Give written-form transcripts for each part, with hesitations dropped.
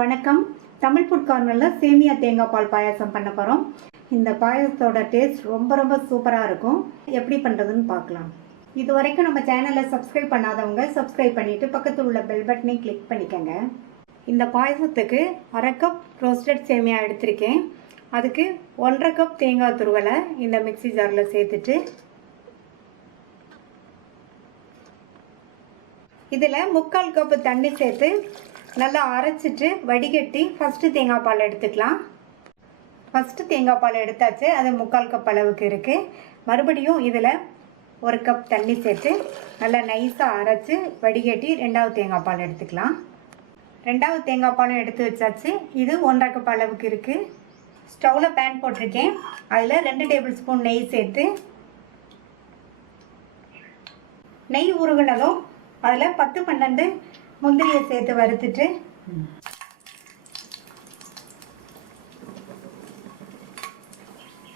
வணக்கம். தமிழ் ஃபுட் கார்னரில் சேமியா தேங்காய் பால் பாயாசம் பண்ண போகிறோம். இந்த பாயாசத்தோட டேஸ்ட் ரொம்ப சூப்பராக இருக்கும். எப்படி பண்ணுறதுன்னு பார்க்கலாம். இது வரைக்கும் நம்ம சேனலை சப்ஸ்கிரைப் பண்ணாதவங்க சப்ஸ்கிரைப் பண்ணிவிட்டு பக்கத்தில் உள்ள பெல் பட்டனையும் கிளிக் பண்ணிக்கோங்க. இந்த பாயாசத்துக்கு 1/2 கப் ரோஸ்டட் சேமியா எடுத்திருக்கேன். அதுக்கு 1/2 கப் தேங்காய் துருவலை இந்த மிக்ஸி ஜாரில் சேர்த்துட்டு இதில் 3/4 கப்பு தண்ணி சேர்த்து நல்லா அரைச்சிட்டு வடிகட்டி ஃபஸ்ட்டு தேங்காய் பால் எடுத்துக்கலாம். ஃபஸ்ட்டு தேங்காய் பால் எடுத்தாச்சு, அது 3/4 கப் அளவுக்கு இருக்குது. மறுபடியும் இதில் 1 கப் தண்ணி சேர்த்து நல்லா நைஸாக அரைச்சி வடிகட்டி 2வது தேங்காய் பால் எடுத்துக்கலாம். 2வது தேங்காய் பாலும் எடுத்து வச்சாச்சு. இது 1/2 கப் அளவுக்கு இருக்குது. ஸ்டவ்வில் பேன் போட்டிருக்கேன். அதில் 2 டேபிள் ஸ்பூன் நெய் சேர்த்து நெய் உருகுனதும் அதில் 10-12 முந்திரியை சேர்த்து வறுத்துட்டு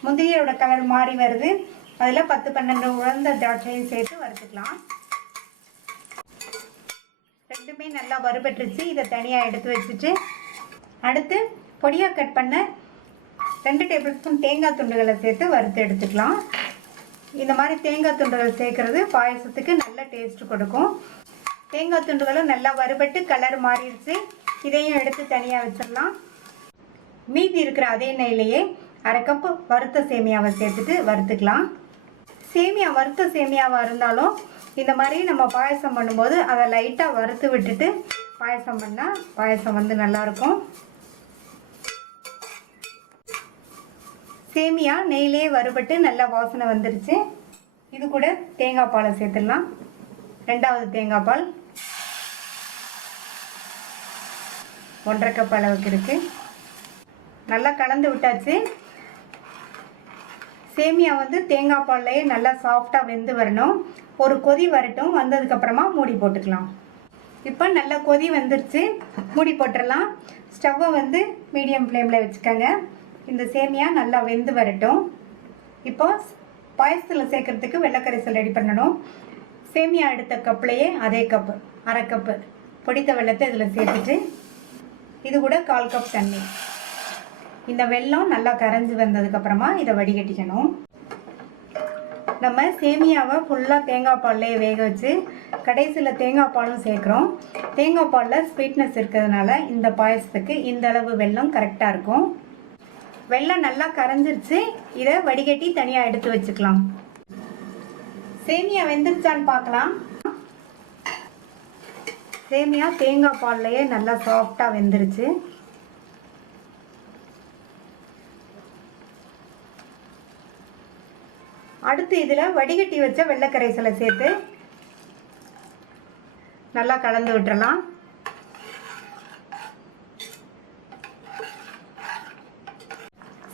முந்திரியோட கலர் மாறி வருது. அதில் 10-12 உலர்ந்த திராட்சையும் சேர்த்து வறுத்துக்கலாம். ரெண்டுமே நல்லா வறுபட்டுருச்சு. இதை தனியாக எடுத்து வச்சுட்டு அடுத்து பொடியாக கட் பண்ண 2 டேபிள் ஸ்பூன் தேங்காய் துண்டுகளை சேர்த்து வறுத்து எடுத்துக்கலாம். இந்த மாதிரி தேங்காய் துண்டுகள் சேர்க்கறது பாயசத்துக்கு நல்ல டேஸ்ட் கொடுக்கும். தேங்காய் துண்டுகளும் நல்லா வறுபட்டு கலர் மாறிடுச்சு. இதையும் எடுத்து தனியாக வச்சிடலாம். மீதி இருக்கிற அதே நெய்லையே 1/2 கப்பு வறுத்த சேமியாவை சேர்த்துட்டு வறுத்துக்கலாம். சேமியா வறுத்த சேமியாவாக இருந்தாலும் இந்த மாதிரி நம்ம பாயசம் பண்ணும்போது அதை லைட்டாக வறுத்து விட்டுட்டு பாயசம் பண்ணால் பாயசம் வந்து நல்லாயிருக்கும். சேமியா நெய்லேயே வறுபட்டு நல்லா வாசனை வந்துருச்சு. இது கூட தேங்காய் பாலை சேர்த்துடலாம். 2வது தேங்காய் பால் 1/2 கப் அளவுக்கு இருக்குது. நல்லா கலந்து விட்டாச்சு. சேமியா வந்து தேங்காய் பால்லையே நல்லா சாஃப்டாக வெந்து வரணும். ஒரு கொதி வரட்டும். வந்ததுக்கப்புறமா மூடி போட்டுக்கலாம். இப்போ நல்லா கொதி வந்துருச்சு. மூடி போட்டுடலாம். ஸ்டவ்வை வந்து மீடியம் ஃப்ளேமில் வச்சுக்கோங்க. இந்த சேமியா நல்லா வெந்து வரட்டும். இப்போ பாயசத்தில் சேர்க்கறதுக்கு வெள்ளைக்கரைசல் ரெடி பண்ணணும். சேமியா எடுத்த கப்லேயே அதே கப்பு 1/2 கப்பு பொடித்த வெள்ளத்தை இதில் சேர்த்துட்டு இது கூட 1/4 கப் தண்ணி. இந்த வெல்லம் நல்லா கரைஞ்சி வந்ததுக்கப்புறமா இதை வடிகட்டிக்கணும். நம்ம சேமியாவை ஃபுல்லாக தேங்காய் பால்லையே வேக வச்சு கடைசியில் தேங்காய் பாலும் சேர்க்குறோம். தேங்காய் பாலில் ஸ்வீட்னஸ் இருக்கிறதுனால இந்த பாயசத்துக்கு இந்த அளவு வெல்லம் கரெக்டாக இருக்கும். வெல்லம் நல்லா கரைஞ்சிருச்சு. இதை வடிகட்டி தனியாக எடுத்து வச்சுக்கலாம். சேமியா வெந்துருச்சான்னு பார்க்கலாம். சேமியா தேங்காய் பால்லையே நல்லா சாஃப்டாக வெந்துருச்சு. அடுத்து இதில் வடிகட்டி வச்ச வெள்ளைக்கரைசலை சேர்த்து நல்லா கலந்து விட்டுறலாம்.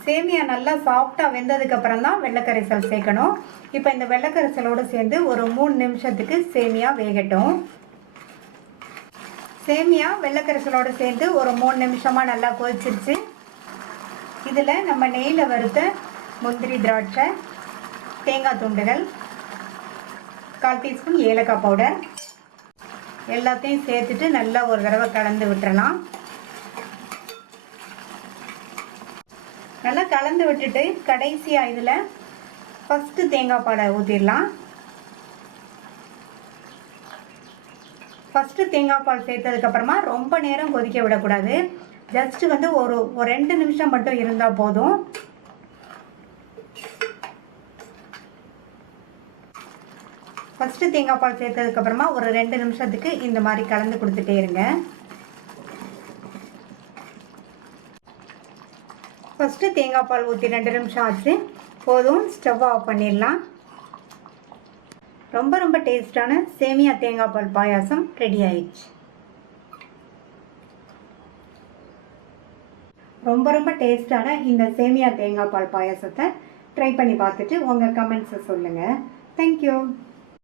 சேமியா நல்லா சாஃப்டாக வெந்ததுக்கப்புறம் தான் வெள்ளைக்கரைசல் சேர்க்கணும். இப்போ இந்த வெள்ளைக்கரைசலோடு சேர்ந்து ஒரு 3 நிமிஷத்துக்கு சேமியா வேகட்டும். சேமியா வெள்ளைக்கரைசலோடு சேர்ந்து ஒரு 3 நிமிஷமாக நல்லா கொதிச்சிருச்சு. இதில் நம்ம நெய்யில் வறுத்த முந்திரி, திராட்சை, தேங்காய் துண்டுகள், 1/4 டீஸ்பூன் ஏலக்காய் பவுடர் எல்லாத்தையும் சேர்த்துட்டு நல்லா ஒரு தடவை கலந்து விட்டுறலாம். நல்லா கலந்து விட்டுட்டு கடைசியாக இதில் ஃபஸ்ட்டு தேங்காய் பாலை ஊற்றிடலாம். ஃபஸ்ட்டு தேங்காய் பால் சேர்த்ததுக்கப்புறமா ரொம்ப நேரம் கொதிக்க விடக்கூடாது. ஜஸ்ட்டு வந்து ஒரு 2 நிமிஷம் மட்டும் இருந்தால் போதும். ஃபஸ்ட்டு தேங்காய் பால் சேர்த்ததுக்கப்புறமா ஒரு 2 நிமிஷத்துக்கு இந்த மாதிரி கலந்து கொடுத்துட்டே இருங்க. ஃபஸ்ட்டு தேங்காய் பால் ஊற்றி 2 நிமிஷம் ஆச்சு. போதும். ஸ்டவ் ஆஃப் பண்ணிடலாம். ரொம்ப டேஸ்டான சேமியா தேங்காய் பால் பாயாசம் ரெடி ஆயிடுச்சு. ரொம்ப டேஸ்டான இந்த சேமியா தேங்காய் பால் பாயாசத்தை ட்ரை பண்ணி பார்த்துட்டு உங்கள் கமெண்ட்ஸை சொல்லுங்கள். தேங்க்யூ.